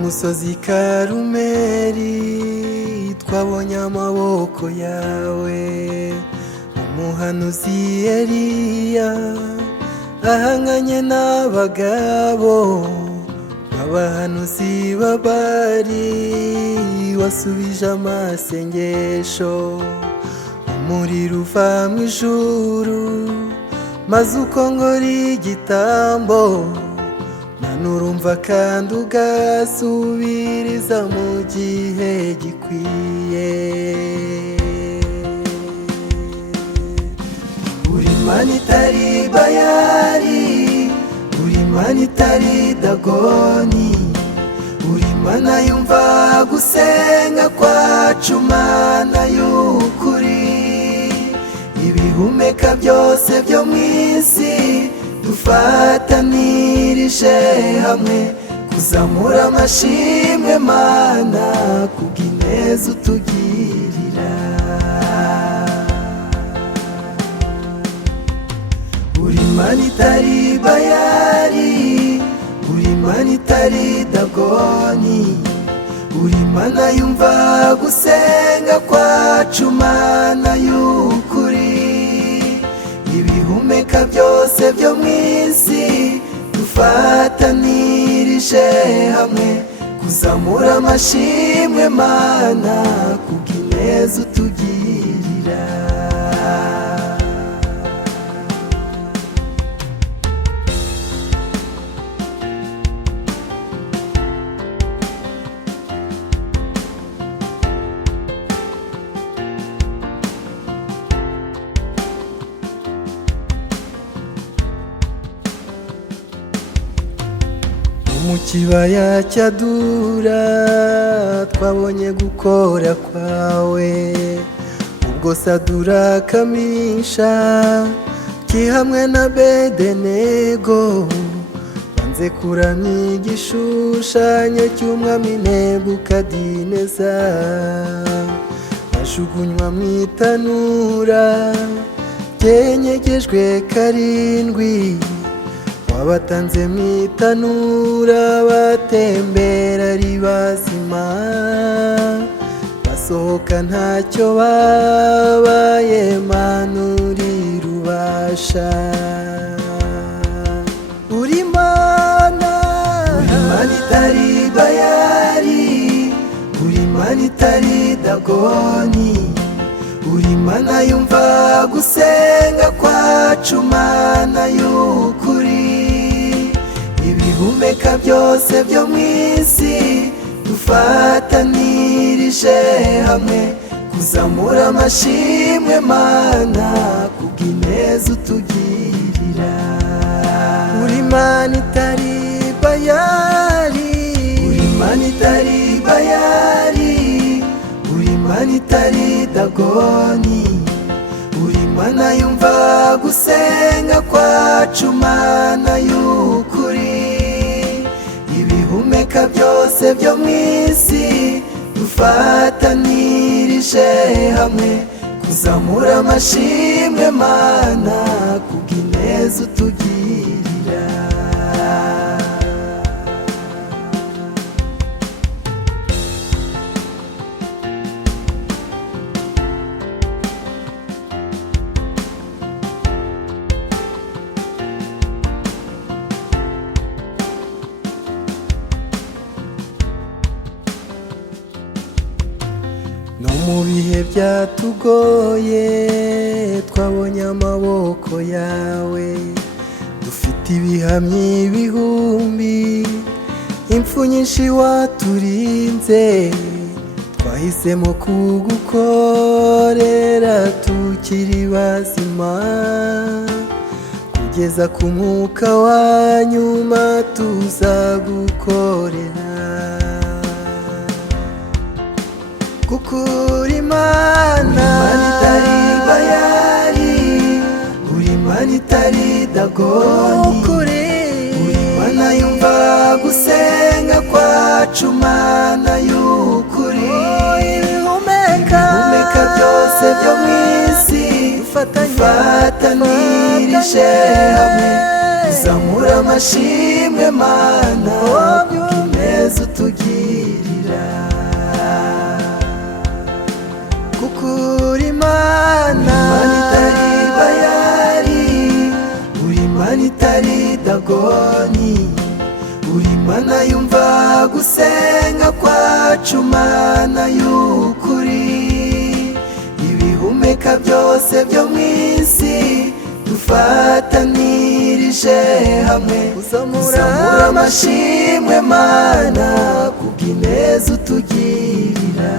musozi Karumeli twabonye amaboko yawe, umuhanuzi Eliya ahanganye n'abagabo b'abahanuzi b'Abali, wasubije amasengesho, umuriro uva mu ijuru maze ukongora igitambo, urumva kandi ugasubiriza mu gihe gikwiye. Uri Imana itari Bayali, uri Imana itari Dagoni, uri Imana yumva gusenga kwacu, Mana y'ukuri. Ibihumeka byose byo mu isi dufatanirije hamwe kuzamura amashimwe, Mana kubw'ineza utugirira. Uri Imana itari Bayali, uri Imana itari Dagoni, uri Imana yumva gusenga kwacu, Mana y'ukuri. Ibihumeka byose byo mu isi dufatanirije hamwe kuzamura amashimwe, Mana kubw'ineza utugirira. Mu kibaya cya Dura twabonye gukora kwawe, ubwo Saduraka, Meshaki hamwe na Abedenego banze kuramya igishushanyo cy'umwami Nebukadineza, bajugunywa mu itanura ryenyegejwe karindwi. Wabatanze mu itanura batembera ari bazima, basohoka ntacyo babaye, Mana uri rubasha. Uri Imana, uri Imana itari Bayali, uri Imana itari Dagoni, uri Imana yumva gusenga kwacu, Mana y'ukuri. Ibihumeka byose byo mu isi dufatanirije hamwe kuzamura amashimwe, Mana kubw'ineza utugirira. Uri Imana itari Bayali, uri Imana itari Bayali, uri Imana itari Dagoni, uri Imana yumva gusenga kwacu, Mana y'ukuri. Ibihumeka byose byo mu isi dufatanirije hamwe kuzamura amashimwe, Mana kubw'ineza utugirira. No mu bihe byatugoye twabonye amaboko yawe, dufite ibihamya ibihumbi, impfu nyinshi waturinze, twahisemo kugukorera tukiri bazima, kugeza ku mwuka wa nyuma tuzagukorera. Kuko uri Imana, uri Imana itari Bayali, uri Imana itari Dagoni, uri Imana yumva gusenga kwacu, Mana y'ukuri. Ibihumeka byose byo mu isi dufatanirije hamwe kuzamura amashimwe, Mana kubw'ineza utugirira. uri Mana yumva gusenga kwacu, Mana y'ukuri. Ibihumeka byose byo mu isi dufatanirije hamwe uzamura amashimwe, Mana, kubw'ineza utugirira.